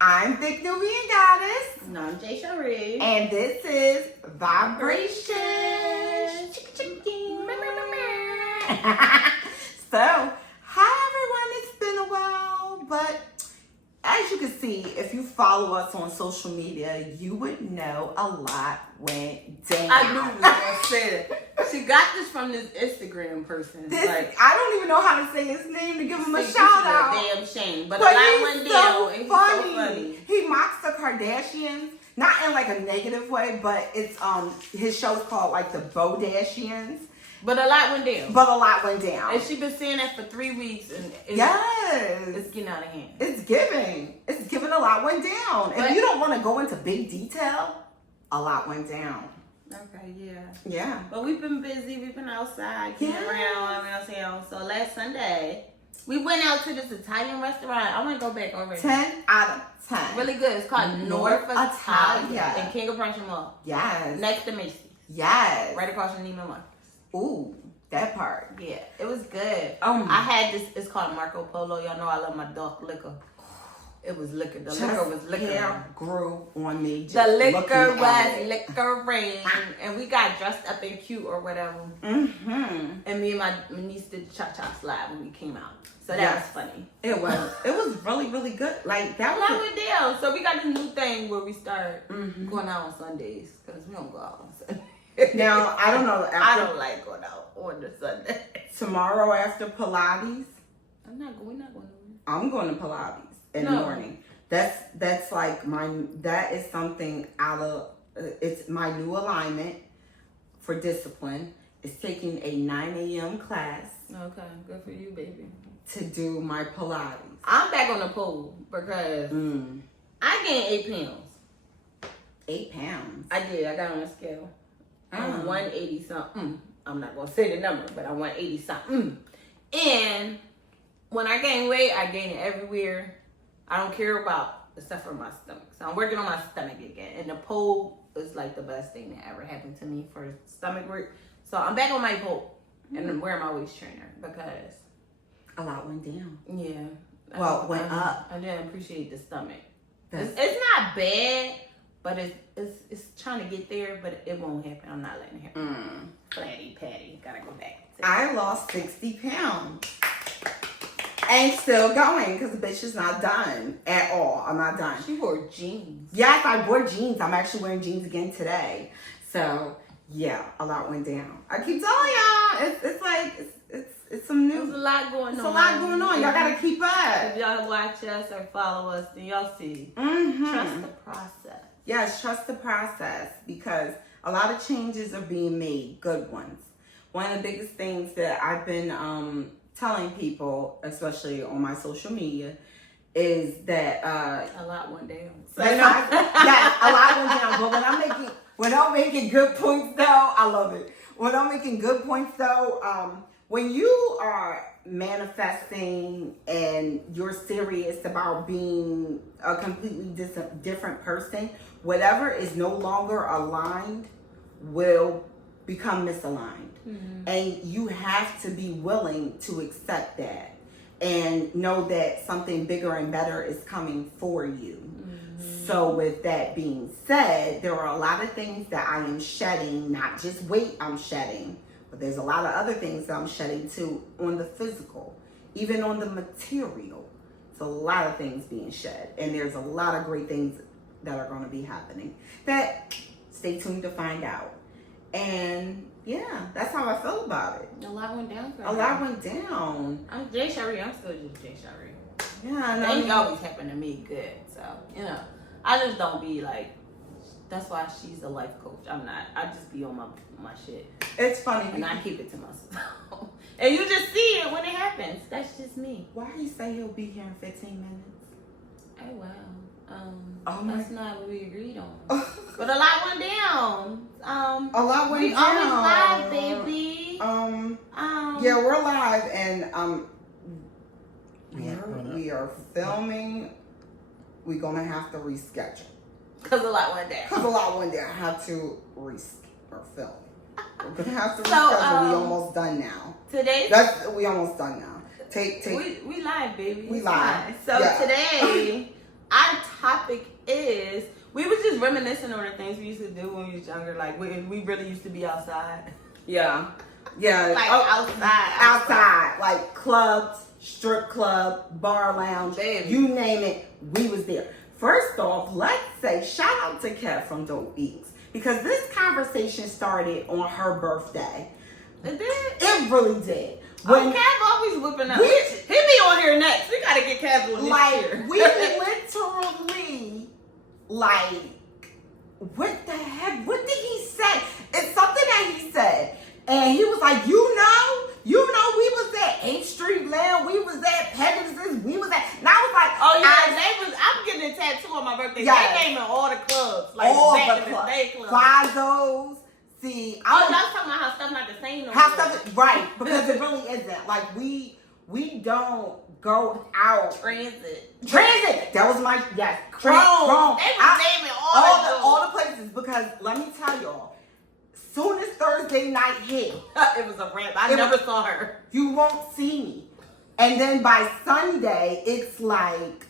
I'm Thick Nubian Goddess. And I'm Jay Cherie. And this is Vibrations. So, hi everyone, it's been a while, but as you can see, if you follow us on social media, you would know a lot went down. I knew you were going to say that. She got this from this Instagram person. I don't even know how to say his name to give him a shout out. Damn shame. But he's I went so down and funny. he's so funny. He mocks the Kardashians, not in like a negative way, but it's his show's called like the Bodashians. But a lot went down. And she's been saying that for 3 weeks, and it's getting out of hand. It's giving a lot went down. If you don't want to go into big detail, a lot went down. Okay, yeah. Yeah. But we've been busy. We've been outside, getting around town. So last Sunday, we went out to this Italian restaurant. I want to go back already. 10 out of 10. Really good. It's called North Italia in King of Prussia Mall. Yes. Next to Macy's. Yes. Right across from Neiman Marcus. Ooh, that part. Yeah, it was good. I had this. It's called Marco Polo. Y'all know I love my dark liquor. It was liquor. The liquor was liquor. Hair grew on me. The liquor was liquor-ing, and we got dressed up and cute or whatever. Mm-hmm. And me and my niece did cha-cha slide when we came out. So that was funny. It was. It was really, really good. Like that was. Went down. So we got this new thing where we start going out on Sundays because we don't go out on Sundays. Now, I don't know. I don't like going out on the Sunday. Tomorrow after Pilates, We're not going. I'm going to Pilates in the morning. That's like that is something it's my new alignment for discipline. It's taking a 9 a.m. class. Okay, good for you, baby. To do my Pilates. I'm back on the pole because I gained 8 pounds. 8 pounds? I did. I got on a scale. I'm 180 something. I'm not gonna say the number, but I'm 180 something. And when I gain weight, I gain it everywhere. I don't care about except for my stomach. So I'm working on my stomach again. And the pole is like the best thing that ever happened to me for stomach work. So I'm back on my pole and I'm wearing my waist trainer because a lot went down. Yeah. Well, went up. I didn't appreciate the stomach. It's not bad. But it's trying to get there, but it won't happen. I'm not letting it happen. Platty patty. Gotta go back. I lost 60 pounds. And still going because the bitch is not done at all. I'm not done. She wore jeans. Yes, I wore jeans. I'm actually wearing jeans again today. So, yeah, a lot went down. I keep telling y'all, it's like, it's some new. There's a lot going on. It's a lot going on. Y'all gotta keep up. If y'all watch us or follow us, then y'all see. Trust the process. Yes, trust the process because a lot of changes are being made, good ones. One of the biggest things that I've been telling people, especially on my social media, is that a lot went down. So a lot went down. But when I'm making good points though, I love it. When I'm making good points though, when you are manifesting and you're serious about being a completely different person, whatever is no longer aligned will become misaligned. And you have to be willing to accept that and know that something bigger and better is coming for you. So with that being said, there are a lot of things that I am shedding, not just weight I'm shedding, but there's a lot of other things that I'm shedding too on the physical, even on the material. It's a lot of things being shed. And there's a lot of great things that are going to be happening that stay tuned to find out. And yeah, that's how I feel about it. A lot went down for her. A lot went down. I'm Jay Cherie. I'm still just Jay Cherie. Yeah, things always happen to me good. So, I just don't be like, that's why she's a life coach. I'm not. I just be on my shit. It's funny. And I keep it to myself. And you just see it when it happens. That's just me. Why do you say he'll be here in 15 minutes? Oh, wow. That's not what we agreed on. But a lot went down. A lot went down. We always live, baby. Yeah, we're live and we are filming. We're gonna have to reschedule. Cause a lot went down. I have to film. We're gonna have to reschedule. We almost done now. We almost done now. Take. We live, baby. We live. So today, our just reminiscing on the things we used to do when we was younger. Like we really used to be outside. Yeah. Yeah. Like outside. Outside. Like clubs, strip club, bar lounge, Baby. you name it, we was there. First off, let's say shout out to Kev from Dope Beats, because this conversation started on her birthday. It did? It really did. When Cav always whipping up. He be on here next. We gotta get Cav on this year. We literally, like, what the heck? What did he say? It's something that he said. And he was like, you know, we was at 8th Street Land, we was at Pegasus, we was at, and I was like, oh yeah, I'm getting a tattoo on my birthday. Yes. They naming all the clubs, like all back the in the day clubs. Fazos. See, y'all talking about how stuff not the same no how more. stuff, right, because it really isn't. Like, we don't go out. Transit. That was my, yes. Chrome. They was naming all the places, because let me tell y'all, soon as Thursday night hit, it was a rap. I never saw her. you won't see me. And then by Sunday, it's like,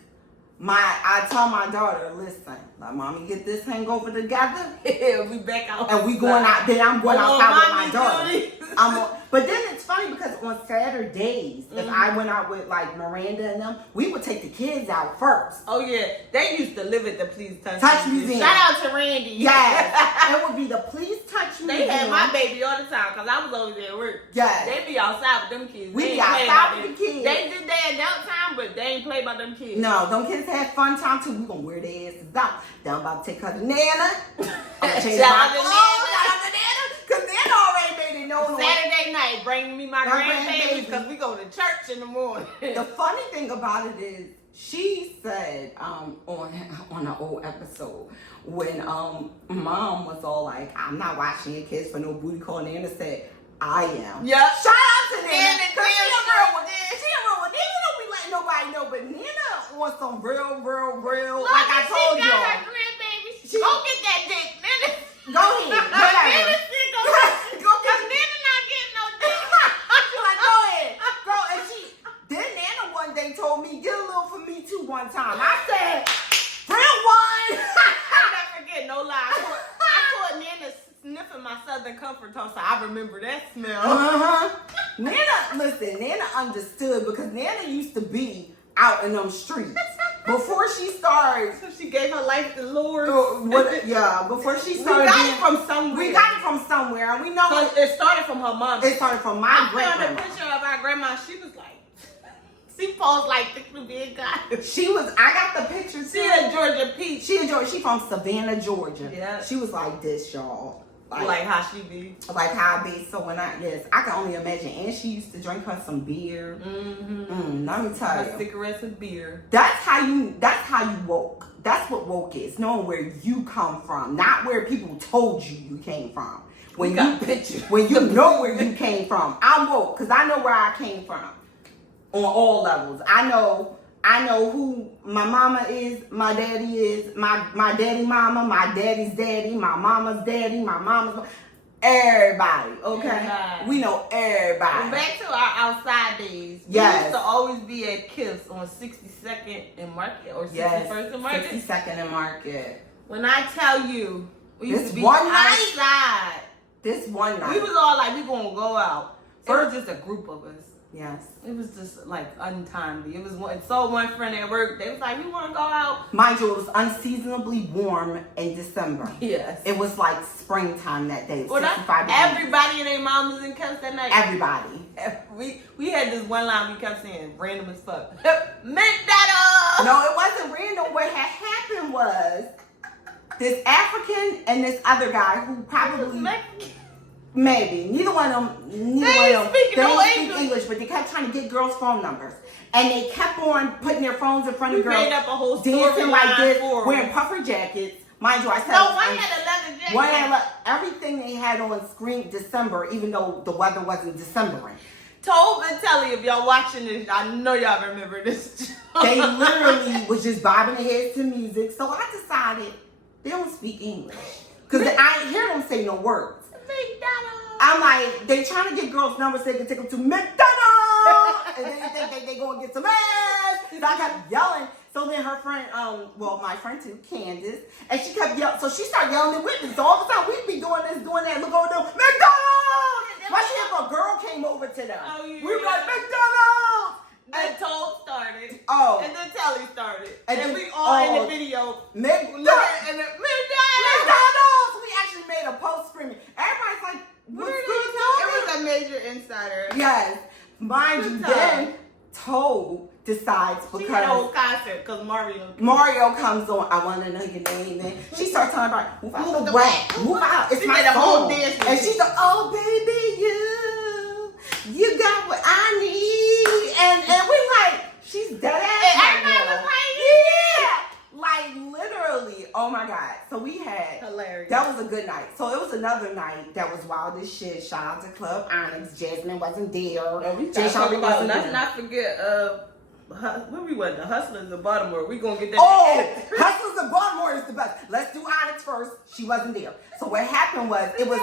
I tell my daughter, listen, let mommy get this hangover together. We back out. And we going out, then I'm going outside with my daughter. But then it's funny because on Saturdays, if I went out with like Miranda and them, we would take the kids out first. Oh yeah, they used to live at the Please Touch Museum. Shout out to Randy. Yes, it would be the Please Touch Museum. They had my baby all the time because I was always at work. Yes. They be outside with them kids. We be outside with the kids. They did their adult time, but they ain't play by them kids. No, them kids had fun time too. We gonna wear their asses out. Then I'm about to take her to Nana. I'm gonna change Shout my out to clothes. Nana. Shout out to Nana. Cause Nana already made it known. Saturday night, bring me my grandbabies grandbaby. because we go to church in the morning. The funny thing about it is, she said on an old episode when mom was all like, "I'm not watching your kids for no booty call," Nana said, "I am." Yep. Shout out to Nana. Nana, Cause she a real one. She a real one. Nana don't be letting nobody know, but Nana wants some real. Look, like I told she got y'all. her grandbaby. Go get that dick, Nana. Go ahead. Whatever. Go get Nana not getting no dick. She's like, go ahead. Go. And then Nana one day told me, get a little for me too one time. I said, real one. I'll never forget, no lie. I caught Nana sniffing my Southern Comfort toast, so I remember that smell. Nana understood because Nana used to be out in them streets. Before she started, So she gave her life to the Lord. before she We started, got it from somewhere. We got it from somewhere, and we know So it started from her mom. it started from my I great found a grandma. picture of our grandma. She was like, she posed like the big guy. I got the picture She too. a Georgia peach. She from Savannah, Georgia. Yeah. She was like this, y'all. Like how she be. Like how I be. So when I can only imagine. And she used to drink her some beer. Let me tell Her you. cigarettes and beer. That's how you woke. That's what woke is. Knowing where you come from, not where people told you came from. When We got pictures. When you know where you came from. I'm woke because I know where I came from. On all levels. I know who my mama is, my daddy is, my daddy mama, my daddy's daddy, my mama's daddy, my mama's everybody. Okay. Everybody. We know everybody. Well, back to our outside days. We Yes. used to always be at Kiss on 62nd and Market or 61st and Market. 62nd and Market. When I tell you, we used This to be one night? outside. This one night. We was all like, we gonna go out. It was just a group of us. Yes. It was just like untimely. It was one friend at work. They was like, we want to go out. Mind you, it was unseasonably warm in December. Yes. It was like springtime that day. Well, 65 degrees. everybody and their mom was in Kiss that night. Everybody. We had this one line we kept saying, random as fuck. McDonald's! No, it wasn't random. What had happened was this African and this other guy who probably maybe neither one of them speak English, but they kept trying to get girls' phone numbers, and they kept on putting their phones in front of We girls, made up a whole story dancing like this, for 'em. wearing puffer jackets. Mind you, I said No, one had a leather jacket. one had everything they had on screen December, even though the weather wasn't Decembering. Tove and Telly, if y'all watching this, I know y'all remember this. They literally was just bobbing their heads to music. So I decided they don't speak English because I ain't hear them say no words. McDonald's. I'm like, they trying to get girls' numbers so they can take them to McDonald's, and then they think they go and get some ass. So I kept yelling. So So then her friend, my friend too, Candace, and she kept yelling. So she started yelling with me. So all the time we'd be doing this, doing that. Look over there, McDonald's. Especially if a girl came over to them, we were like McDonald's. And Toll started. Oh. And then Telly started. And And then- we all in the video. McDonald's. And then McDonald's. We actually made a post screaming. Everybody's like, what's It good? was a major insider. Yes. Mind you, Good time. then Toad decides She had a whole because concert because Mario. Mario comes on, I want to know your name. And she starts telling everybody, move out of the way. Move out. It's She my did a whole song. dance with And it. she's like, oh, baby, you got what I need. And we like, she's dead ass. And right everybody now. was like, Yeah. Like, literally. Oh, my God. So we had. hilarious. That was a good night. So it was another night that was wild as shit. Shout out to Club Onyx. Jasmine wasn't there. Jay Sean wasn't Let's there. not forget, where we went, the Hustlers of Baltimore. We gonna get that. Oh, Hustlers of Baltimore is the best. Let's do Onyx first. She wasn't there. So what happened was, it was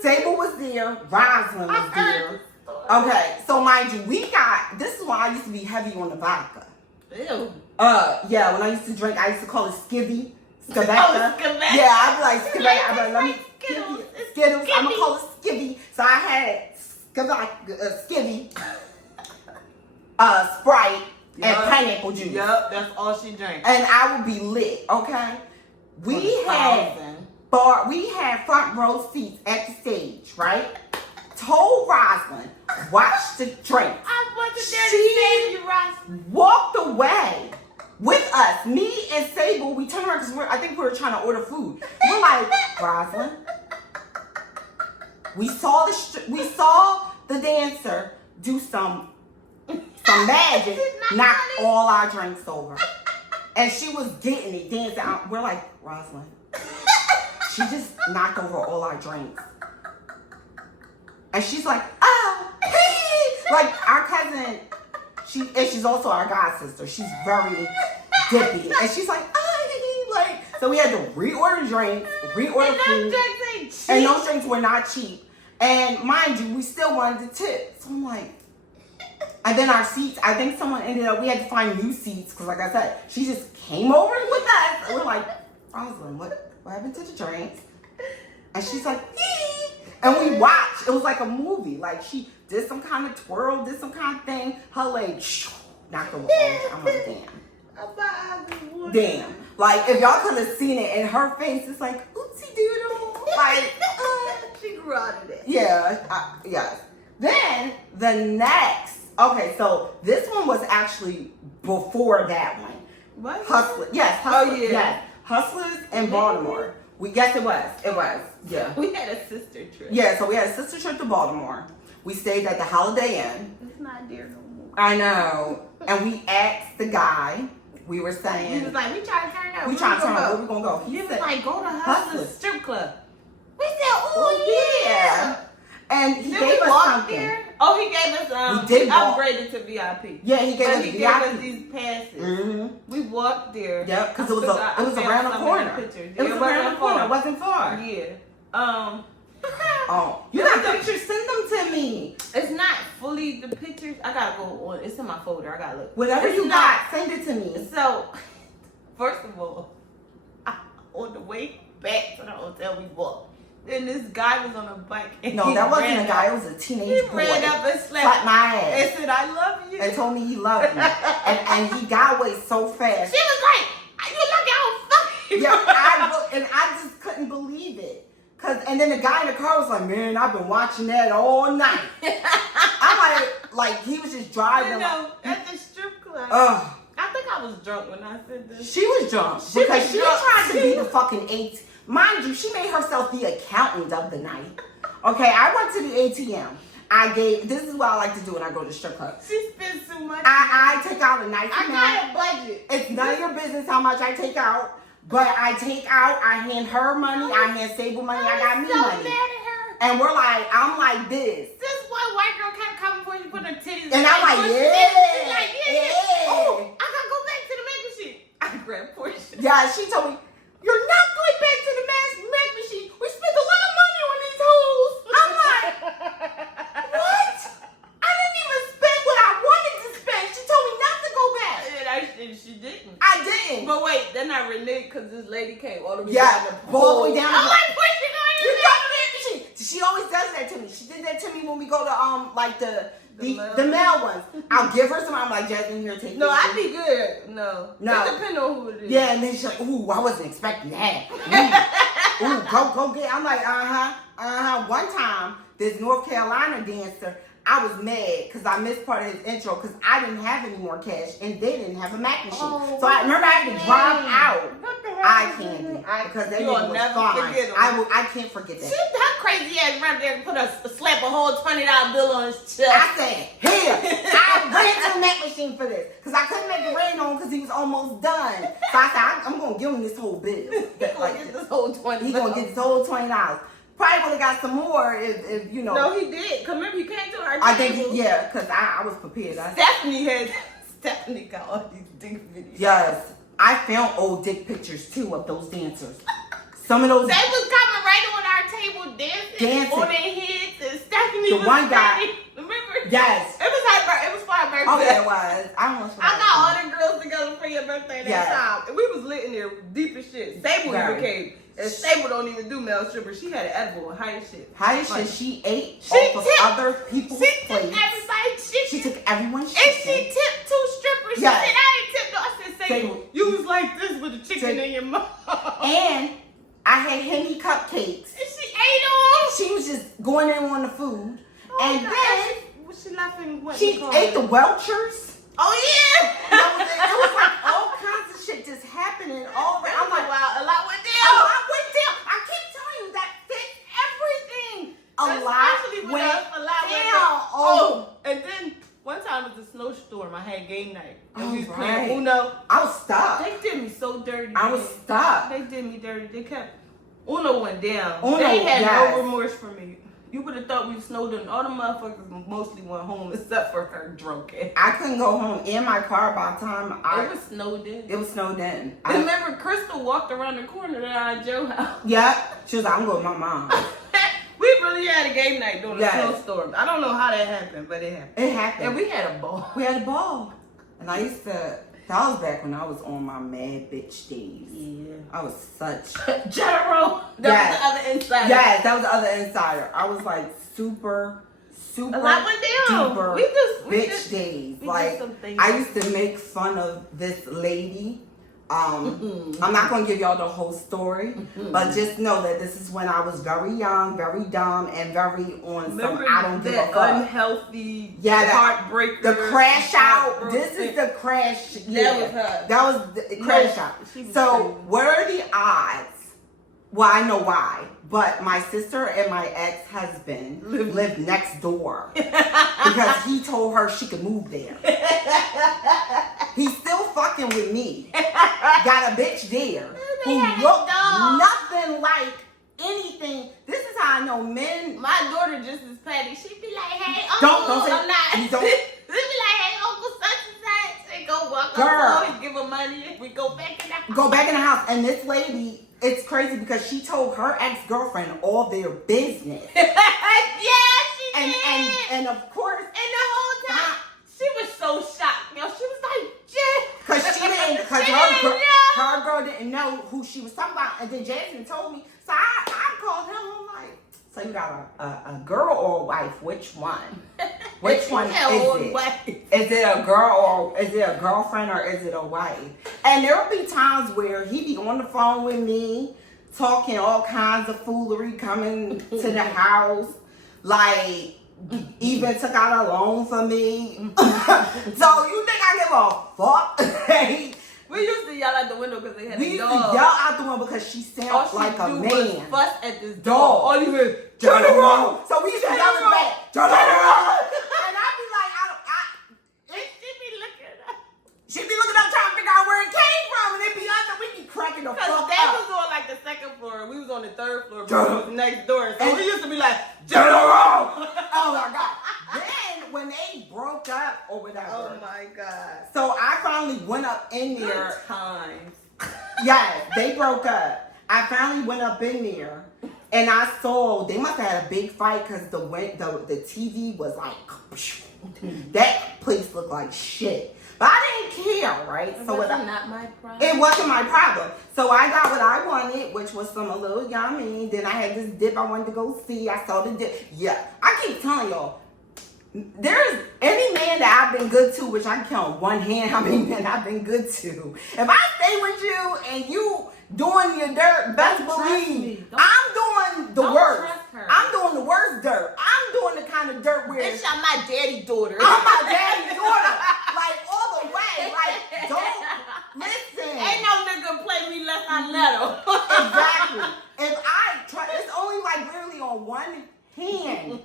Sable was there, Rosalind was there. Okay, so mind you, this is when I used to be heavy on the vodka. Ew. Yeah, when I used to drink, I used to call it skivvy. Skivetta. Oh, Skivetta. Yeah, I'd be like skivetta. I'd be like, let me Skittles. skivvy. Skittles. I'm gonna call it skivvy. So I had skivvy, Sprite, and Yup. pineapple juice. Yup, that's all she drank. And I would be lit, okay? We had front row seats at the stage, right? Told Rosalind, watch the drink. I wasn't there She- to save you, Ross. Walked away with us. Me and Sable, we turned around because I think we were trying to order food. We're like, Rosalind, we saw the dancer do some magic, knock all our drinks over. And she was getting it, dancing out. We're like, Rosalind, she just knocked over all our drinks. And she's like, oh, hey. Like our cousin, she's also our god sister. She's very dippy. And she's like, oh, like, so we had to reorder drinks, reorder And food. those drinks ain't cheap. And those drinks were not cheap. And mind you, we still wanted to tip. So I'm like, and then our seats, I think someone ended up, we had to find new seats because like I said, she just came over with us. And we're like, Rosalind, what happened to the drinks? And she's like, ee. And we watched. It was like a movie. Like she did some kind of twirl, did some kind of thing. Her leg knocked over. I'm like, damn. Damn. Like if y'all could have seen it in her face, it's like, oopsie doodle. Like, she grew out of it. yeah, yes. Then the next, okay, so this one was actually before that one. What? Hustlers, yes, Hustlers, yeah. yes. Hustlers in Baltimore. Yes, it was, yeah. We had a sister trip. Yeah, so we had a sister trip to Baltimore. We stayed at the Holiday Inn. It's not there no more. I know. And we asked the guy, we were He saying, was like, we trying to turn up. we trying to turn up, where we gonna go? He He was said, like, go to Hustlers Hustlers. strip club. We said, oh yeah. And he Did gave we us walk something. there? Oh, he gave us, We did walk. upgraded to VIP. Yeah, he gave But us he VIP. gave us these passes. Mm-hmm. We walked there. Yep, because it I was forgot- I around the found some corner. in the pictures. It was Yeah, around the corner. It wasn't far. Yeah. Oh, you got pictures? Send them to me. It's not fully the pictures. I gotta go on. It's in my folder. I gotta look. Whatever It's you not- got, send it to me. So, first of all, on the way back to the hotel, we walked. And this guy was on a bike. And No, he that wasn't ran a guy. up- It was a He teenage boy. ran up and Slapped slapped my and ass said, "I love you." and told me he loved me. and he got away so fast. She was like, "You look out, fuck you." Yeah, I just couldn't believe it. And then the guy in the car was like, man, I've been watching that all night. I'm like he was just driving. You know, at the strip club. Ugh. I think I was drunk when I said this. She was drunk She because was she drunk. tried to be the fucking eight. Mind you, she made herself the accountant of the night. Okay, I went to the ATM. This is what I like to do when I go to strip club. She spent too much. I take out a nice I amount. got a budget. It's none of your business how much I take out. But I take out, I hand her money, I hand Sable money, I got me so money. mad at her. And I'm like this. This one white girl kept coming for you, put her titties. And I'm like, She's yeah. like, Yeah. Oh, I gotta go back to the make machine. I grabbed Portia. Yeah, she told me, you're not going back to the mac machine. We spent a lot of money on these hoes. I'm like, what? I didn't even spend what I wanted to spend. She told me not to go back. And she didn't. Renee. But wait, they're not Renee because this lady came all the way Yeah, down the all the way down. I'm like, what's she going You to got me. She always does that to me. She did that to me when we go to like the male ones. I'll give her some. I'm like, Jasmine, here, take No, this. I'd be good. No. It depends on who it is. Yeah, and then she's like, ooh, I wasn't expecting that. Ooh, go get. I'm like, One time, this North Carolina dancer, I was mad because I missed part of his intro because I didn't have any more cash and they didn't have a Mac machine. So I remember I had to drive out. What the hell? I can't because that You'll nigga was never fine. forget him. I can't forget that. Her crazy ass right there and slap a whole $20 bill on his chest. I said, here, I ran to the Mac machine for this because I couldn't make it rain on because he was almost done. So I said, I'm going to give him this whole bill. He's going to get this whole $20. He's going to get this whole $20. Probably would have got some more if you know. No, he did. Cause remember, he came to our table. I think, because I was prepared. Stephanie got all these dick videos. Yes. I found old dick pictures, too, of those dancers. Some of those. They was coming right on our table dancing. On their heads. And Stephanie the was one guy. ready. Remember? Yes. It was for her birthday. Oh, yeah, it was. I got all the girls together for your birthday that time. And we was lit in there deep as shit. Sable even came. And Sable don't even do male strippers. She had an edible and high as shit. High as shit. She ate off of other people's plates. She took everybody. She took everyone's shit. And she tipped 2 strippers. Yes. She said, I ain't tipped no. I said, Sable, you was like this with the chicken in your mouth. And I had Henny cupcakes. And she ate them. She was just going in on the food. And then was she laughing? What she ate the Welchers. Oh yeah. It was like all kinds of shit just happening all around. I'm like, wow, a lot went down. A lot went down. I keep telling you that fits everything. A lot went down. Oh, and then one time it was a snowstorm. I had game night. And we was playing Uno. I was stuck. They did me so dirty. I was stuck. They did me dirty. They kept Uno went down. Uno, they had no remorse for me. You would have thought we snowed in. All the motherfuckers mostly went home except for her drunk ass. I couldn't go home in my car by the time it was snowed in. It was snowed in. I remember Crystal walked around the corner to our Joe house. Yeah. She was like, I'm going with my mom. We really had a game night during the snowstorm. I don't know how that happened, but it happened. It happened. And we had a ball. We had a ball. And I used to, that was back when I was on my mad bitch days. Yeah. I was such. General. That was the other insider. Yes, that was the other insider. I was like super a lot went down. duper bitch days. Like, I used to make fun of this lady. I'm not going to give y'all the whole story, but just know that this is when I was very young, very dumb, and very on some I don't give a fuck. Unhealthy, heartbreaker. The crash out. This is the crash. That was her. That was the crash out. So, what are the odds? Well, I know why, but my sister and my ex-husband lived next door because he told her she could move there. He's still fucking with me. Got a bitch there who looked nothing like anything. This is how I know men. My daughter just as petty. She'd be like, "Hey, Uncle, don't say, I'm not." Don't. She'd be like, "Hey, Uncle, such and such." And go walk up to her, give her money, and we go back in the house. Go back in the house, and this lady. It's crazy because she told her ex-girlfriend all their business. Yeah, she did. And of course, and the whole time she was so shocked. Yo, she was like, because her girl didn't know who she was talking about, and then Jasmine told me. So I called him. I'm like, so you got a girl or a wife? Which one? Which one is it? Is it a girl or is it a girlfriend or is it a wife? And there will be times where he be on the phone with me, talking all kinds of foolery, coming to the house, like even took out a loan for me. So you think I give a fuck? We used to yell out the window because they had a dog. We used to yell out the window because she sounds like a man. Was fuss at this dog. All you hear, turn around. So we used to yell it back, turn around. And I'd be like, she'd be looking up trying to figure out where it came from, and it'd be us, and we'd be cracking the fuck up. Because they was on like the second floor, and we was on the third floor, but we was next door. So we used to be like, turn around. Oh my God. Then when they broke up or whatever. Oh my God. So I finally went up in there. Good times. Yeah, they broke up. I finally went up in there and I saw they must have had a big fight because the TV was like that place looked like shit. But I didn't care, right? It So was what not my problem. it wasn't my problem. So I got what I wanted, which was some a little yummy. Then I had this dip I wanted to go see. I saw the dip. Yeah, I keep telling y'all, there's any man that I've been good to, which I can count on one hand how many men I've been good to. If I stay with you and you doing your dirt, best Don't trust believe me. I'm doing the don't worst. trust her. I'm doing the worst dirt. I'm doing the kind of dirt where Bitch, I'm my daddy daughter. I'm my daddy's daughter. Like all the way. Like don't listen. Ain't no nigga play me less I let him. Exactly. If I try, it's only like literally on one hand,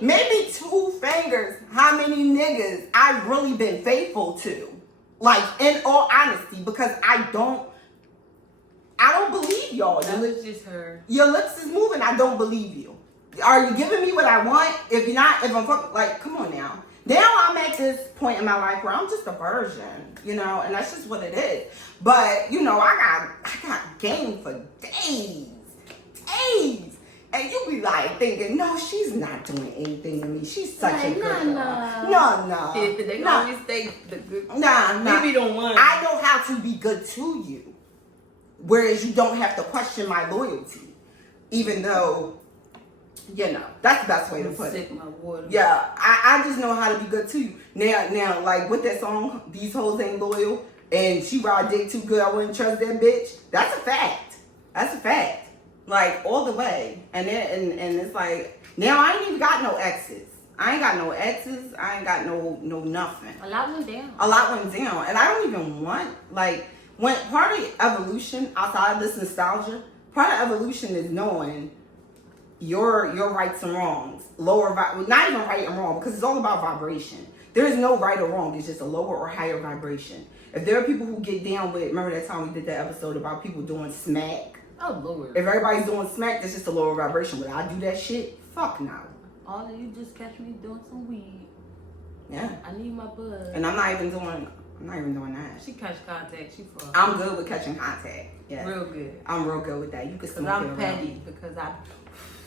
maybe two fingers, how many niggas I've really been faithful to. Like, in all honesty, because I don't believe y'all. That was just her. Your lips is moving, I don't believe you. Are you giving me what I want? If you're not, if I'm fucking, like, come on now. Now I'm at this point in my life where I'm just a virgin, you know, and that's just what it is. But, you know, I got game for days. And you be like thinking, no, she's not doing anything to me. She's such a good girl. No. They always say the good. Nah. Maybe the one. I know how to be good to you. Whereas you don't have to question my loyalty. Even though, you know, that's the best way to put it. My water. Yeah, I just know how to be good to you. Now, like with that song, These Hoes Ain't Loyal, and she ride dick too good, I wouldn't trust that bitch. That's a fact. Like all the way. And then and it's like, now I ain't even got no exes. I ain't got no no nothing. A lot went down. And I don't even want, like, when part of evolution outside of this nostalgia, part of evolution is knowing your rights and wrongs. Not even right and wrong, because it's all about vibration. There is no right or wrong. It's just a lower or higher vibration. If there are people who get down with, remember that time we did that episode about people doing smack? Oh, Lord. If everybody's doing smack, that's just a lower vibration. Would I do that shit? Fuck no. All of you just catch me doing some weed. Yeah. I need my bud. And I'm not even doing that. She catch contact. She fuck. I'm good with catching contact. Yeah. Real good. I'm real good with that. You can Because smoke it I'm around. petty. Because I...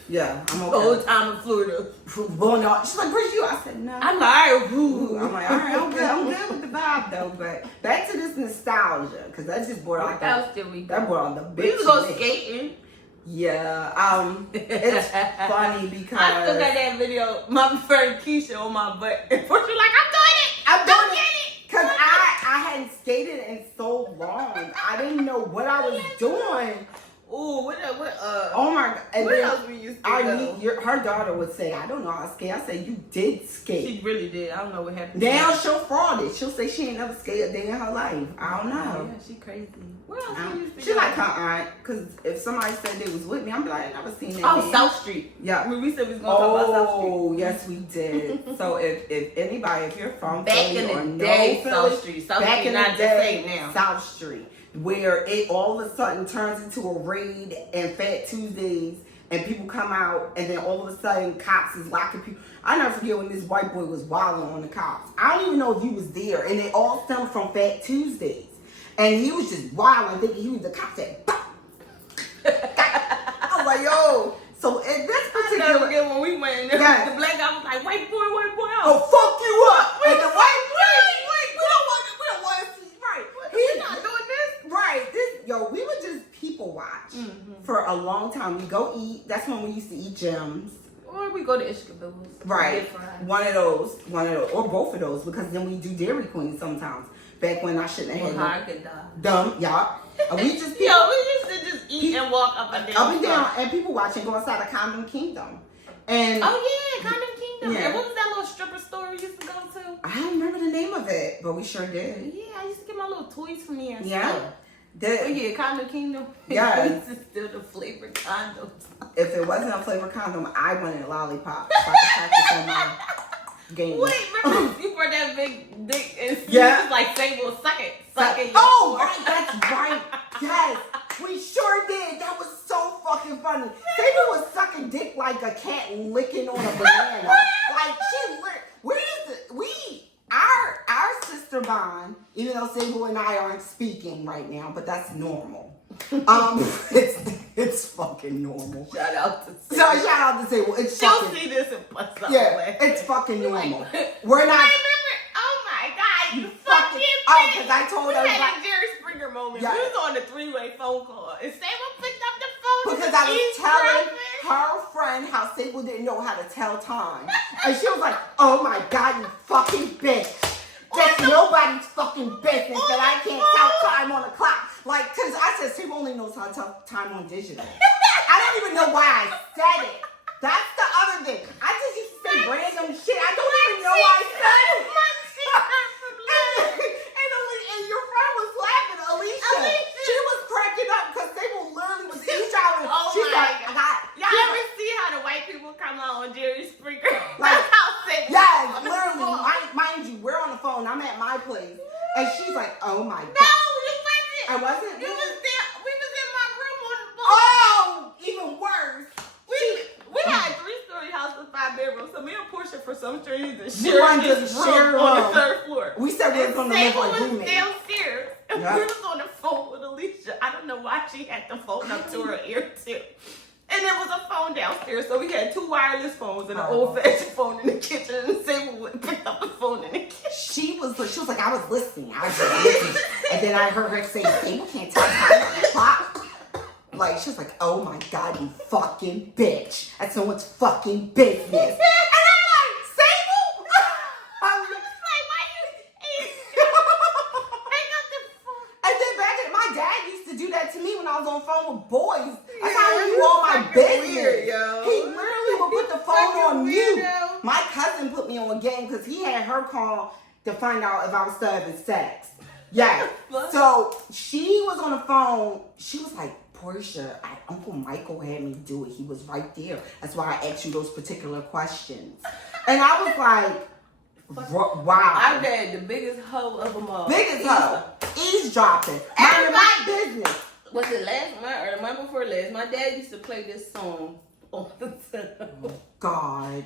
Yeah, I'm The okay. whole time in Florida. Well, no, she's like, where's you? I said, no. I'm like, ooh. I'm like, all right, I'm good with the vibe though. But back to this nostalgia, because that just brought out What else did we do? that brought on the We bitch. used to go skating. Yeah, it's funny because I still got that video, my friend Keisha on my butt. And Portia like, I'm Don't doing get it it. because I hadn't skated in so long. I didn't know what I was doing. Ooh, what Oh my god! And what then else we used to do? her daughter would say, "I don't know how to skate." I said, "You did skate." She really did. I don't know what happened. Now she'll fraud it. She'll say she ain't never skated a day in her life. I don't know. Yeah, she crazy. Where else we used to She go? like her aunt, because if somebody said they was with me, I'm like, I never seen that. Oh, man. South Street. Yeah. I mean, we said we was gonna talk about South Street. Oh, yes, we did. So if anybody, if you're from Back Philly in or the know day, Philly, South Street. South back Street in the not the day, same now. South Street, where it all of a sudden turns into a raid and Fat Tuesdays, and people come out, and then all of a sudden cops is locking people. I never forget when this white boy was wilding on the cops. I don't even know if he was there, and it all stemmed from Fat Tuesdays, and he was just wilding, thinking he was the cop. Said, "Bah!" I was like, yo. So in this I never particular, forget when we went in there, Yeah. the black guy was like, white boy, oh fuck you up, and the white boy, we don't want to see right. He's not doing this. Right, we would just people watch for a long time. We go eat. That's when we used to eat gems. Or we go to Ishkabills. Right, one of those, or both of those, because then we do Dairy Queen sometimes. Back when I shouldn't have had dumb, y'all. And we just we used to just eat and walk up and down. and people watching go inside of Condom Kingdom. And oh yeah, Condom Kingdom. Yeah. And what was that little stripper store we used to go to? I don't remember the name of it, but we sure did. Yeah, I used to get my little toys from there and Yeah. stuff. Oh yeah, Condom Kingdom. Yeah. I used to steal the flavored condoms. If it wasn't a flavor condom, I wanted a lollipop. So I could practice on my game. Wait, remember you brought that big dick and Yeah. you was like, say, well, suck it. Suck it. Oh, right, that's right. Yes, we sure did. That was so fucking funny. Saber was sucking dick like a cat licking on a banana. Like our sister bond, even though Sable and I aren't speaking right now, but that's normal. It's fucking normal. Shout out to So shout out to Sable. It's She'll fucking see this and bust up. yeah. It's fucking normal. Like, We're not. remember? Oh my God, you Fucking because I told we her had a Jerry Springer moment. Yeah. We was on a 3-way phone call, and Sable picked up the phone because I was telling eavesdropping. her friend how Sable didn't know how to tell time, and she was like, "Oh my God, you fucking bitch! That's nobody's fucking business that I can't tell time on the clock." Like, cause I said Sable only knows how to tell time on digital. I don't even know why I said it. That's the other thing. I just used to say random shit. I don't even know why I said it. And your friend was laughing, Alicia. She was cracking up because Sable literally was eavesdropping. Oh She's my like, God. Y'all she's ever like, see how the white people come out on Jerry Springer? Like, That's how Sable yes, on the literally. phone. Mind you, we're on the phone. I'm at my place. And she's like, oh my No, God. you wasn't. I wasn't? You was there. We was in my room on the phone. Oh, even worse. We had a 3-story house with 5 bedrooms, so me and Portia, for some strange reason, We shared wanted to this share room on room. the 3rd floor. We said we were going to live Sable like was roommates. downstairs, and Yeah. we was on the phone with Alicia. I don't know why she had the phone up to her ear too. And there was a phone downstairs, so we had 2 wireless phones and an old-fashioned phone in the kitchen. And Sable went and picked up the phone in the kitchen. She was like, I was listening. I was just listening. And then I heard her say, Sable can't tell time on the clock. Like, she was like, oh my God, you fucking bitch. That's someone's fucking business. And I'm like, Sable? I'm like, Why you hang up the phone? and then back in, my dad used to do that to me when I was on the phone with boys. That's Yeah, how he you knew all my fucking business. weird, yo. He literally would put the phone Fucking on mute. weirdo. My cousin put me on game because he had her call to find out if I was still having sex. Yeah. What? So she was on the phone. She was like, Portia, Uncle Michael had me do it. He was right there. That's why I asked you those particular questions. And I was like, wow. Our dad, the biggest hoe of them all. Biggest hoe. Eavesdropping. Minding my business. Was it last month or the month before last? My dad used to play this song all the time. God.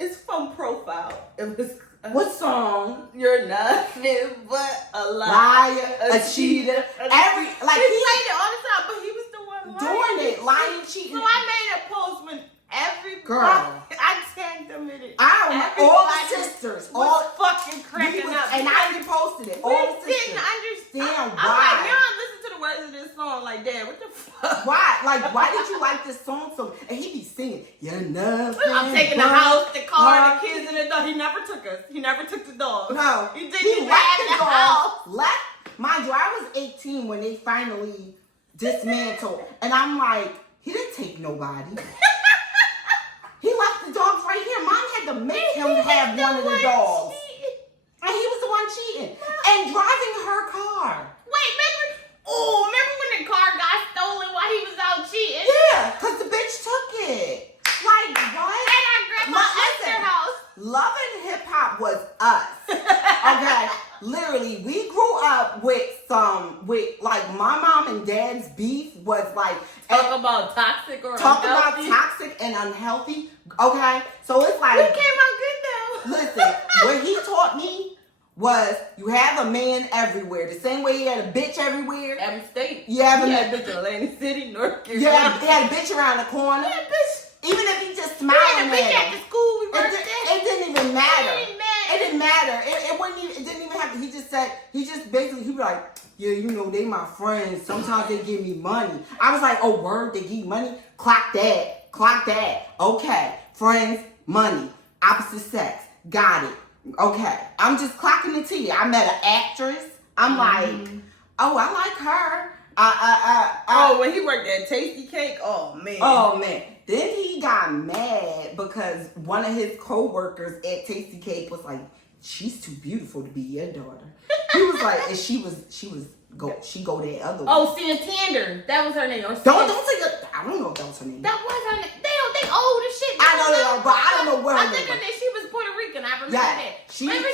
It's from Profile. It was What song? You're nothing but a Liar, a cheater. Every, like, he he played it all the time, but he was the one doing it. Lying, cheating. So I made a post when every Girl. I tagged them in it. I don't all the Everybody sisters. was All fucking we cracking was, up. and I reposted it. We All the didn't sisters. understand. Damn, I'm why? like, you don't listen to the words of this song. Like, Dad, what the fuck? Why? Like, why did you like this song so? And he be singing, you're nothing. I'm taking the but house, the car, love." the kids, and the dog. He never took us. He never took the dog. No, He didn't he even left have the the dog. house. Left. Mind you, I was 18 when they finally dismantled, and I'm like, he didn't take nobody. He left the dogs right here. Mom had to make him have one of the dogs. And he was the one cheating. And driving her car. Wait, remember when the car got stolen while he was out cheating? Yeah, because the bitch took it. Like, what? And I grabbed my Esther house. Love and hip hop was us. Okay? Literally, we grew up with like, my mom and dad's beef was like, Talk about toxic or talk unhealthy. about toxic and unhealthy. Okay? So it's We like, came out good though. listen, what he taught me was you have a man everywhere. The same way he had a bitch everywhere. Every state. You have He a had a bitch in Atlantic City, North Carolina. yeah, he had a bitch around the corner. He had a bitch. Even if he just He had smiling a bitch at at him. the school we It, worked di- at. it didn't even matter. It didn't matter. It didn't matter. It wouldn't even. It didn't even have. He just said. He just basically. He was like, yeah, you know, they my friends. Sometimes they give me money. I was like, oh, word, they give you money. Clock that. Clock that. Okay, friends, money, opposite sex. Got it. Okay, I'm just clocking it to you. I met an actress. I'm like, oh, I like her. Oh, when he worked at Tasty Cake, oh man. Oh man. Then he got mad because one of his co-workers at Tasty Cake was like, she's too beautiful to be your daughter. He was like, and she go that other way. Oh, Santander. That was her name. Or Don't say that. I don't know if that was her name. That was her name. They old as shit. I know they are, but I don't know what I her think name her name, she was Puerto Rican. I remember Yeah, that. she- Remember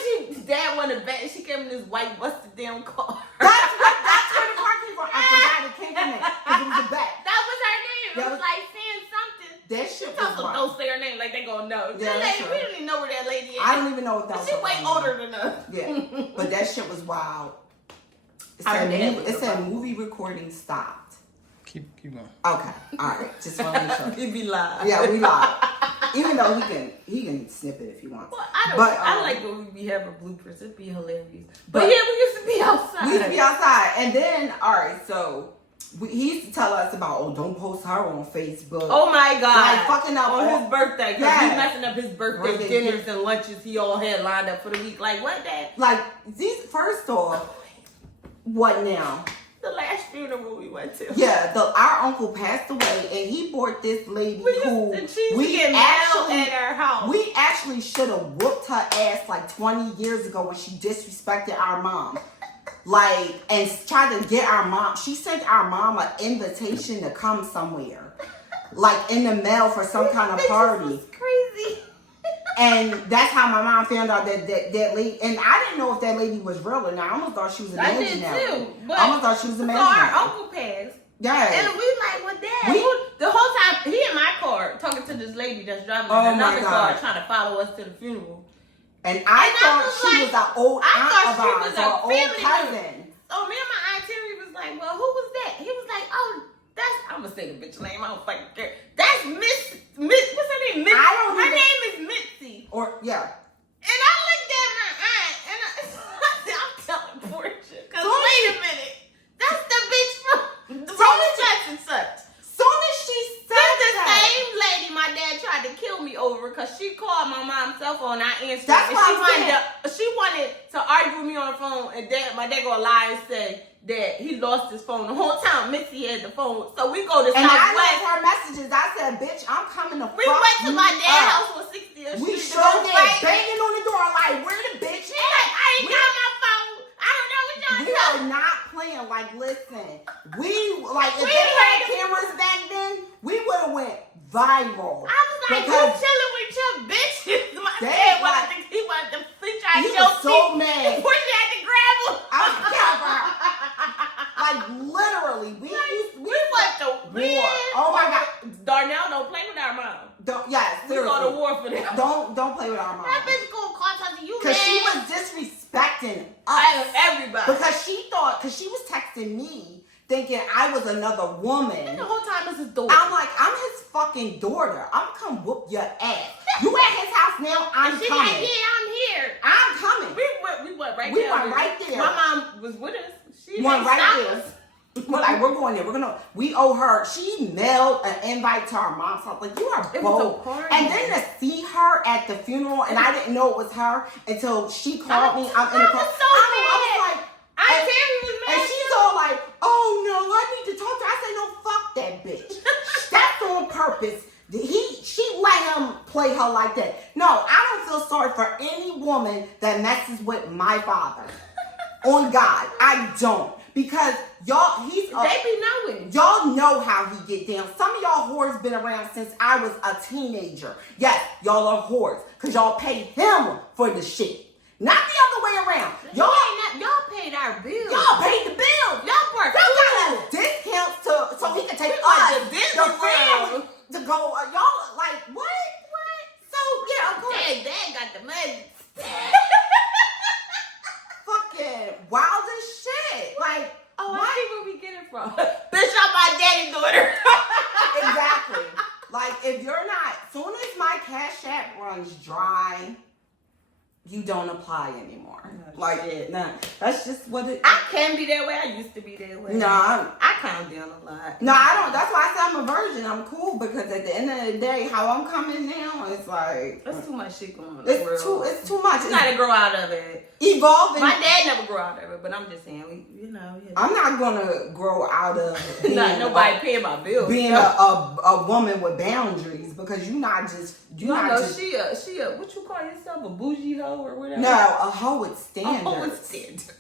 dad wanted back. She came in this white busted down car. That's where the car came from. I forgot it came from that because it was a bat. That was her name. It That was was- like saying something. That shit was Also, wild. don't say her name like they gonna know. Yeah, That that's lady, right. we don't even know where that lady is. I don't even know if that was She her way name. older than us. Yeah, but that shit was wild. It Our said, dad movie, was it said wild. movie recording stopped. Keep going. Okay, all right. Just want to make sure. He be live. Yeah, we live. Even though he can snip it if he wants. Well, I don't. But, I like when we be having bloopers. It'd be hilarious. But yeah, we used to be outside. We used to be outside, and then all right, so he used to tell us about, oh, don't post her on Facebook. Oh my God! Like fucking up on his birthday. Cause Yeah. he's messing up his birthday dinners and lunches he all had lined up for the week. Like what that? Like these. First off, what now? The last funeral we went to. Yeah, our uncle passed away, and he brought this lady who we actually at our house. We actually should have whooped her ass like 20 years ago when she disrespected our mom. Like, and tried to get our mom. She sent our mom an invitation to come somewhere, like in the mail for some kind of party. Was crazy. And that's how my mom found out that lady. And I didn't know if that lady was real or not. I almost thought she was imaginary. I did too. But I almost thought she was imaginary. So our uncle passed. Yeah. And we like, well, Dad. The whole time, he in my car talking to this lady that's driving in another car trying to follow us to the funeral. And I thought she was an old aunt of ours or an old cousin. So me and my aunt Terry was like, well, who was that? He was like, oh, that's, I'm going to say the bitch name. I don't fucking care. That's Miss, what's her name? Her name is Mitzi. Or, yeah. And I looked at my aunt and I'm telling Portia. Because wait a minute. That's the bitch from such and such. Soon as she said the same lady my dad tried to kill me over because she called my mom's cell phone. I answered. That's and she wanted to argue with me on the phone, and my dad gonna lie and say that he lost his phone the whole time. Mitzi had the phone, so we go to and I Southwest. left her messages. I said, "Bitch, I'm coming to fuck We went to my you dad's up." house on 60th Street. We sure did, banging on the door like, "Where the bitch?" She like, I ain't got my phone. I don't know what y'all We are not playing. Like, listen, if they had cameras back then, we would have went viral. I was like, you chilling with your bitches? My dad he wanted to feature our He was so mad. Portia had to grab him. Like literally, we went to war. Oh my God, Darnell, don't play with our mom. Yes, we seriously. go to war for them. Don't play with our mom. That bitch gonna call to you, because she was disrespecting us, everybody. Because she was texting me thinking I was another woman. And the whole time it's his daughter. I'm like, I'm his fucking daughter. I'm come whoop your ass. You at his house now? I'm coming. Like, yeah, I'm here. I'm coming. We went right there. We went right there. My mom was with us. She went right there. Us. We're like, we're going there. We owe her. She mailed an invite to our mom's house. Like, you are bold. And then to see her at the funeral, and I didn't know it was her until she called me. I'm in the car. I was like, and she's all like, oh no, I need to talk to her. I said, no, fuck that bitch. That's on purpose. She let him play her like that. No, I don't feel sorry for any woman that messes with my father. On God, I don't. Because y'all, they be knowing. Y'all know how he get down. Some of y'all whores been around since I was a teenager. Yes, y'all are whores. Because y'all paid him for the shit. Not the other way around. Y'all paid our bills. Y'all paid the bill. Y'all bought discounts so he can take us, the family, to go. Y'all like what? So yeah, of course. Dad got the money. Fucking wild as shit. Like, I see where we get it from. Bitch, I'm my daddy's daughter. Exactly. Like, if you're not, soon as my Cash App runs dry, you don't apply anymore. Nah, that's just what it. I can be that way. I used to be that way. No, I calm down a lot. No, I don't. That's why I said I'm a virgin. I'm cool because at the end of the day, how I'm coming now, it's like there's too much shit going on. It's too much. You gotta grow out of it. Evolving. My dad never grew out of it, but I'm just saying, I'm not gonna grow out of being nobody paying my bills. Being a woman with boundaries because you're not just. She a what you call yourself, a bougie hoe or whatever? No, a hoe with standards. A hoe with standards.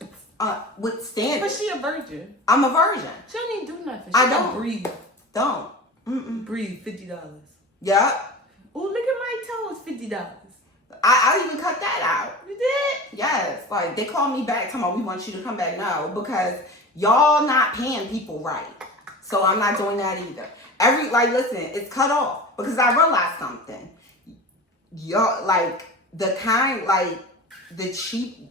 With standards. But she a virgin. I'm a virgin. She don't even do nothing. I don't breathe. Don't. Breathe. $50. Yeah. Oh, look at my toes. $50. I even cut that out. You did? Yes. Like they called me back talking about we want you to come back now because y'all not paying people right. So I'm not doing that either. Listen, it's cut off because I realized something. Y'all the cheap,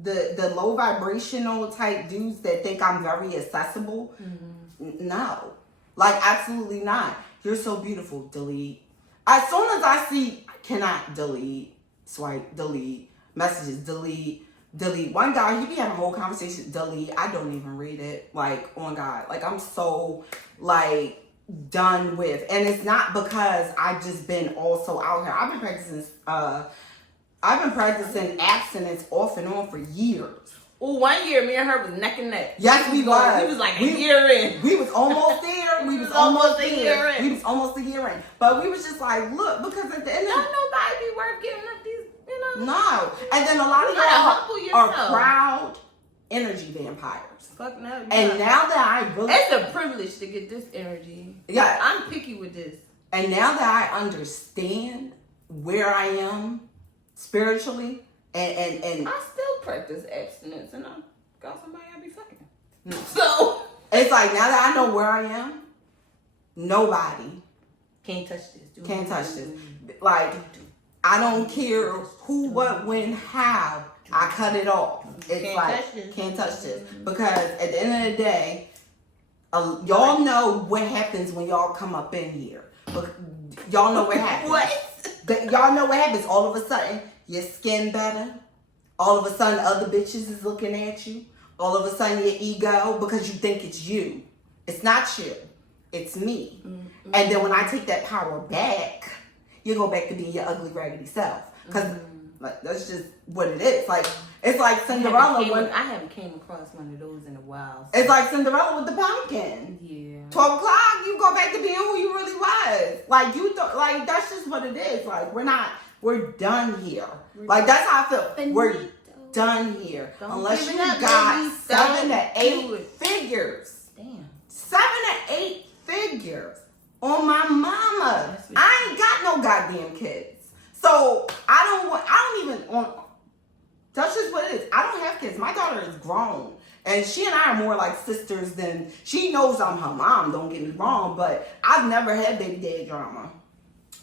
the low vibrational type dudes that think I'm very accessible. No, Like, absolutely not. You're so beautiful. Delete. As soon as I see, cannot delete, swipe, delete, messages, delete. One guy, he be having a whole conversation, delete. I don't even read it. Like, on God. Like, I'm so, like, done with. And it's not because I've just been also out here. I've been practicing abstinence off and on for years. Well, 1 year, me and her was neck and neck. Yes, we was. We was like a year in. We was almost there. We was almost a year in. We was almost a year in. But we was just like, look, because at the end of don't nobody be worth giving up these, No. And then a lot of y'all are proud energy vampires. Fuck no. And now that I really... It's a privilege to get this energy. Yeah. I'm picky with this. And now that I understand where I am spiritually, and I still practice abstinence, and I got somebody I be fucking. So it's like, now that I know where I am, nobody can't touch this. Can't touch this. Like, I don't care who, what, when, how. I cut it off. It's can't like, touch this. Can't touch this. Because at the end of the day, y'all know what happens when y'all come up in here. Y'all know what happens. Y'all know what happens. All of a sudden, your skin better. All of a sudden, other bitches is looking at you. All of a sudden, your ego, because you think it's you. It's not you. It's me. Mm-hmm. And then when I take that power back, you go back to being your ugly, raggedy self. Because like, that's just what it is. Like, it's like Cinderella. I haven't came across one of those in a while. So. It's like Cinderella with the pumpkin. Yeah. 12 o'clock, you go back to being who you really was. Like, like, that's just what it is. Like, we're done here. Like, that's how I feel. We're done here. Unless you got 7 to 8 figures. Damn. 7 to 8 figures on my mama. I ain't got no goddamn kids. So that's just what it is. I don't have kids. My daughter is grown. And she and I are more like sisters than, she knows I'm her mom, don't get me wrong, but I've never had baby daddy drama.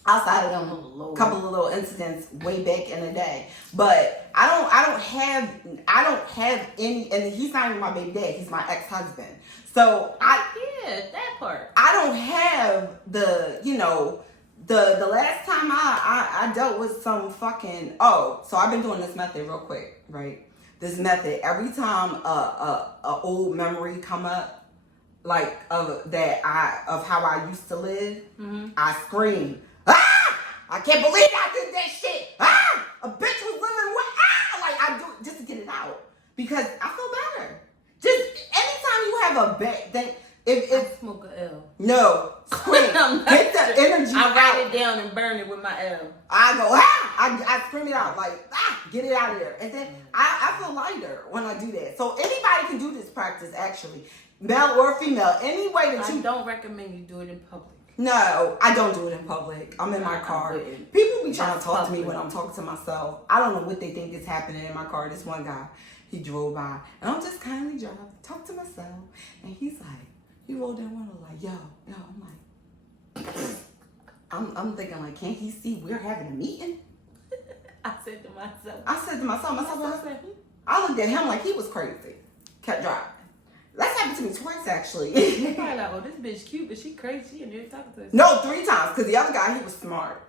Outside of them couple of little incidents way back in the day. But I don't have any, and he's not even my baby dad, he's my ex-husband. So that part. I don't have the last time I dealt with some fucking, so I've been doing this method real quick, right? This method, every time a old memory come up, like of how I used to live, I scream, I can't believe I did that shit. A bitch was living with, like I do just to get it out because I feel better. Just anytime you have a bad thing. If smoke a L. No, scream. Get the energy out. I write it down and burn it with my L. I go, I scream it out, like, get it out of there. And then I feel lighter when I do that. So anybody can do this practice, actually. Male or female. Any way that you... I don't recommend you do it in public. No, I don't do it in public. I'm in my car. People be trying to talk to me when I'm talking to myself. I don't know what they think is happening in my car. This one guy, he drove by. And I'm just kindly driving, talk to myself. And he's like, he rolled that window like, yo, I'm like, I'm thinking like, can't he see we're having a meeting? I said to myself, I looked at him like he was crazy. Kept driving. That's happened to me twice, actually. You're probably like, oh, this bitch cute, but she crazy. She in there talking to us. No, 3 times, because the other guy, he was smart.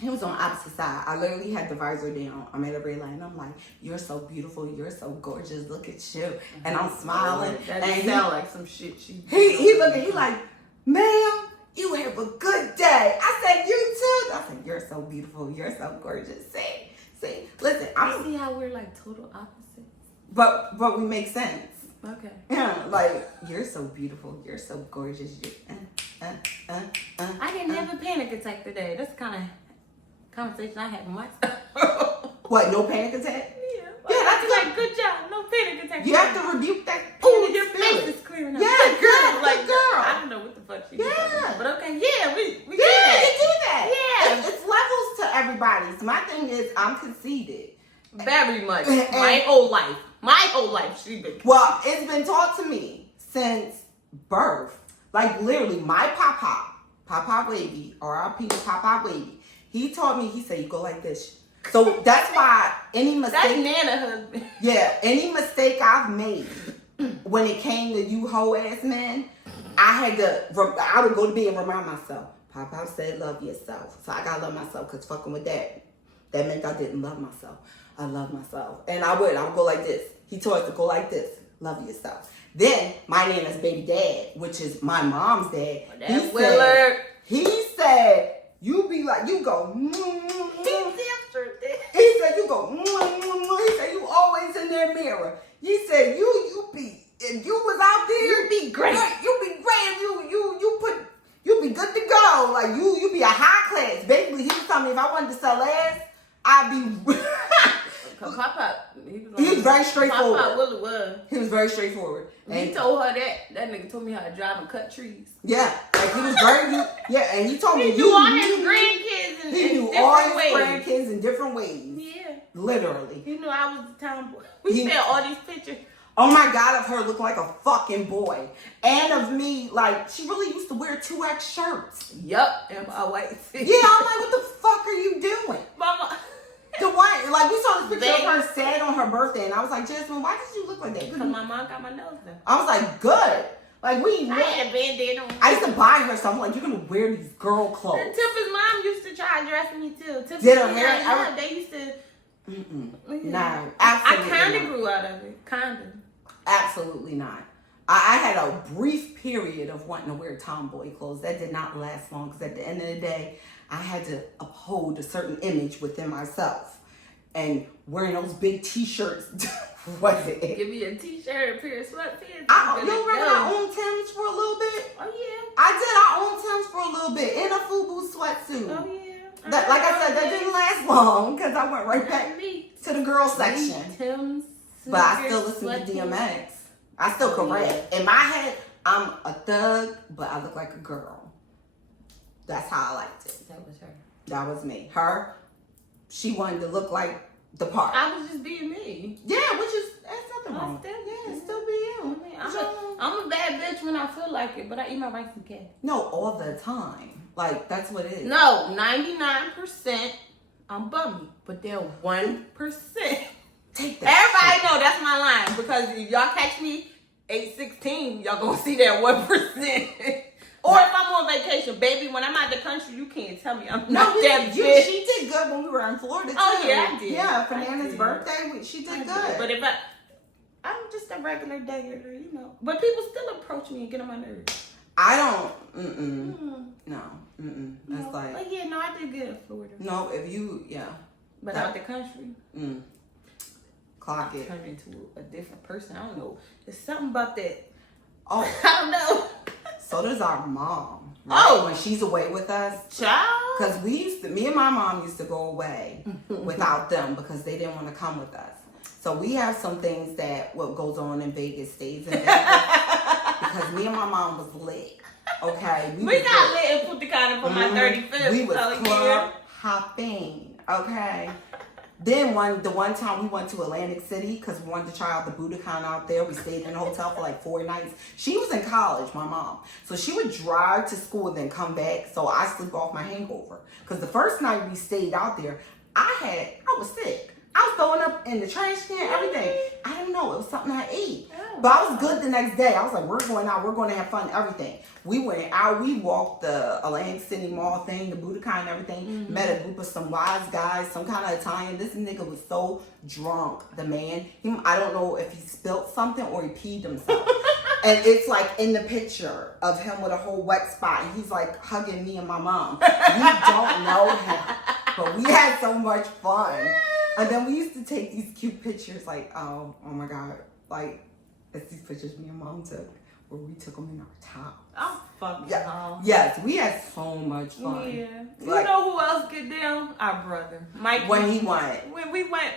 He was on the opposite side. I literally had the visor down. I'm at a red light, and I'm like, you're so beautiful. You're so gorgeous. Look at you. And I'm smiling. That and sound like some shit she... He looking, he like, ma'am, you have a good day. I said, you too. I said, you're so beautiful. You're so gorgeous. See, listen. I see how we're like total opposites. But we make sense. Okay. Yeah, like, you're so beautiful. You're so gorgeous. I didn't have a panic attack today. That's the kind of conversation I had with myself. What, no panic attack? Yeah, that's like, good job. No panic attack. You have to rebuke that. Oh, your face is clearing up. Yeah, girl. Like, girl. I don't know what the fuck she did. Yeah. But okay, yeah, we do that. You do that. Yeah. It's levels to everybody. So my thing is, I'm conceited. Very much. My whole life, she been. Well, it's been taught to me since birth. Like, literally, my Papa Wavy, R.I.P. to Papa Wavy, he taught me, he said, you go like this. So that's why any mistake... That's Nana husband. Yeah, any mistake I've made when it came to you hoe-ass men, I would go to bed and remind myself, Pop said love yourself. So I gotta love myself, because fucking with that meant I didn't love myself. I love myself. And I would go like this. He told us to go like this. Love yourself. Then my Nana's baby dad, which is my mom's dad, he said, you be like, you go, he said, you go, he said, you always in that mirror. He said, you be, if you was out there, you be great. You be great. You be good to go. Like you be a high class. Basically, he was telling me if I wanted to sell ass, I'd be. Pop, he was very straightforward. Pop really was. He was very straightforward. And he told her that nigga told me how to drive and cut trees. Yeah, like he was very good. Yeah, and he told me he knew all his grandkids in different grandkids in different ways. Yeah, literally. He knew I was the tomboy. We said all these pictures. Oh my God, of her looking like a fucking boy. And of me, like, she really used to wear 2X shirts. Yup, and my white tee. Yeah, I'm like, what the fuck are you doing? Mama. The one, like, we saw this picture of her sad on her birthday, and I was like, Jasmine, why did you look like that? Because my mom got my nose done. I was like, good. Like, I had a bandana on. I used to buy her stuff. I'm like, you're going to wear these girl clothes. And Tiffany's mom used to try to dress me, too. Tiffany's did her hair? They used to. No, absolutely I kind of not. grew out of it. Kind of. Absolutely not. I had a brief period of wanting to wear tomboy clothes. That did not last long, because at the end of the day, I had to uphold a certain image within myself. And wearing those big t-shirts wasn't it. Give me a t-shirt, a pair of sweatpants. You remember I owned Tim's for a little bit? Oh, yeah. I owned Tim's for a little bit in a FUBU sweatsuit. Oh, yeah. That, like I said, that didn't last long, because I went right back to the girl section. Tim's. But I still listen to DMX. I still can rap. In my head, I'm a thug, but I look like a girl. That's how I liked it. That was her. That was me. Her, she wanted to look like the part. I was just being me. Yeah, which is, that's nothing wrong. Still be you. I'm a bad bitch when I feel like it, but I eat my rice and cabbage. No, all the time. Like, that's what it is. No, 99% I'm bummy, but then 1%. Take that. Everybody know that's my line, because if y'all catch me 8:16, y'all gonna see that 1%. Or if I'm on vacation, baby, when I'm out the country, you can't tell me I'm not that bitch. She did good when we were in Florida too. Oh yeah, I did. Yeah, for Nana's birthday, she did good. But if I'm just a regular dater, you know. But people still approach me and get on my nerves. I don't. No. That's like. But yeah, no, I did good in Florida. No, if you, But out the country. Clock it. Turned into a different person. I don't know. There's something about that. Oh, I don't know. So does our mom. Right? Oh, when she's away with us, child. Because me and my mom used to go away without them, because they didn't want to come with us. So we have some things that what goes on in Vegas stays in Vegas, because me and my mom was lit. Okay, we got lit and put the kind of for my 35th. We was club hopping. Okay. Then the one time we went to Atlantic City because we wanted to try out the Budokan out there. We stayed in a hotel for like 4 nights. She was in college, my mom. So she would drive to school and then come back. So I sleep off my hangover. Because the first night we stayed out there, I was sick. I was throwing up in the trash can, everything. I don't know. It was something I ate. But I was good the next day. I was like, we're going out. We're going to have fun, everything. We went out. We walked the Atlantic City Mall thing, the Budokan and everything. Met a group of some wise guys, some kind of Italian. This nigga was so drunk, the man. I don't know if he spilled something or he peed himself. And it's like in the picture of him with a whole wet spot. And he's like hugging me and my mom. We don't know him. But we had so much fun. And then we used to take these cute pictures, like, oh my God, like, it's these pictures me and mom took, where we took them in our top. Oh, fuck yeah. Yes, we had so much fun. Yeah. Like, you know who else get down? Our brother, Mike. When he went. When we went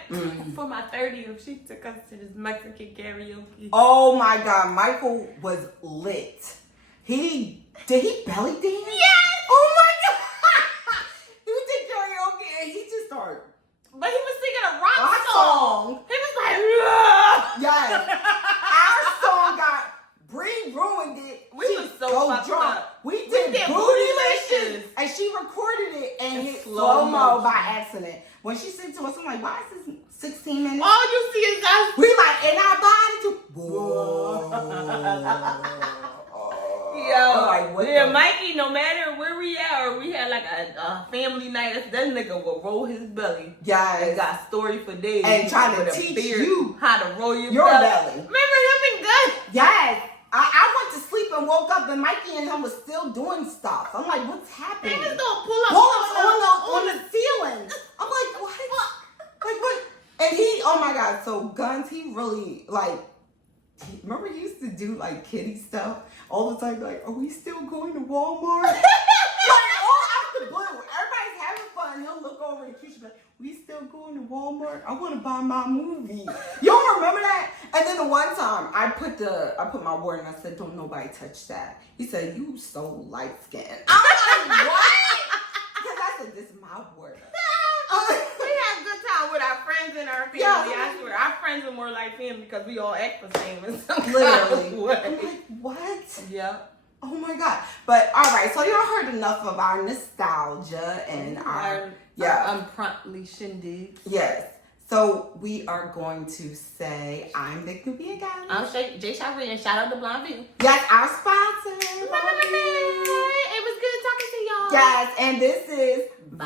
for my 30th, she took us to this Mexican karaoke. Oh my God, Michael was lit. Did he belly dance? Yes! Oh my God! He did karaoke and he just started. But he was singing a rock song. He was like, ugh. Yes. Our song Bree ruined it. We was so fucked up. We did Bootylicious. And she recorded it and hit slow-mo by accident. When she said to us, I'm like, why is this 16 minutes? All you see is us. We like, in our body too. Yo, like, what Yeah, the Mikey, no matter where we at or we had like a family night, that nigga will roll his belly. Yes. And got story for days. And trying to with a teach beard, you how to roll your belly. Remember him and Gun? Yes. I went to sleep and woke up and Mikey and him was still doing stuff. I'm like, what's happening? They just don't pull up on the ceiling. I'm like, what? Like, what? And he, oh my God, so Guns, he really, like, remember he used to do, like, kiddie stuff all the time, like, are we still going to Walmart? Like, all out the blue. Everybody's having fun. He'll look over and Keisha be like, we still going to Walmart? I want to buy my movie. You don't remember that? And then the one time, I put my word and I said, don't nobody touch that. He said, you so light-skinned. I'm like, what? Because I said, this is my word. We have a good time with our friends and our family. Yeah. I swear, our friends are more like family because we all act the same in some Literally. kind of way. I'm like, what? Yeah. Oh my God. But all right, so y'all heard enough of our nostalgia and our unpromptly shindigs. yes. So we are going to say, I'm Vic Nubia again. I'm Jay Shari and shout out to Blonde View. Yes, our sponsor. It was good talking to y'all. Yes, and this is Bye.